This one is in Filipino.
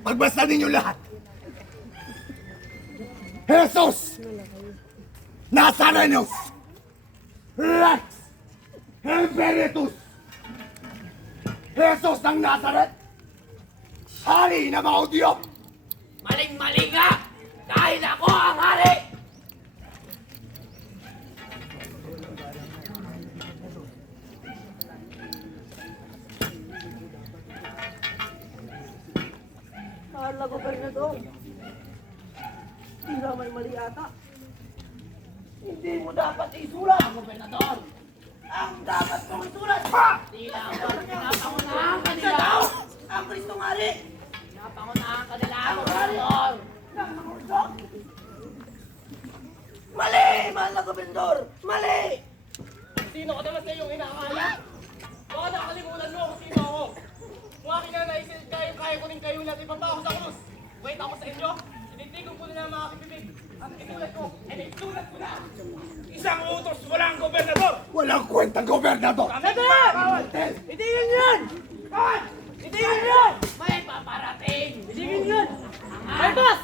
Pagbasta ninyo lahat. Jesus! Nazarenos! Rex! Imperitus! Jesus ng Nazaret! Hari na mga Hudyo! Maling-mali nga! Dahil ako ang hari! Mahal na gobernador. Tila may mali ata. Hindi mo dapat isulat, gobernador. Ang dapat mong isulat, Tila ako pinapangunahan ka nila! ang Kristong Hari. Pinapangunahan ka nila, gobernador! Mali, mahal na gobernador. Mali. Sino ka naman sa iyong inaakala? Baka nakalimutan mo kung sino ako. Kung aking nanaisip kaya ko rin kayo natin ipambaho sa krus. Wait ako sa inyo, tinitigong ko na ng mga kibibig. Ang isulat ko, isulat ko na! Isang utos walang gobernador! Walang kwentang gobernador! Bawal! Hindi yun yun. Bawal! Hindi yun yun. May paparating! Hindi yun yun. Ay, boss!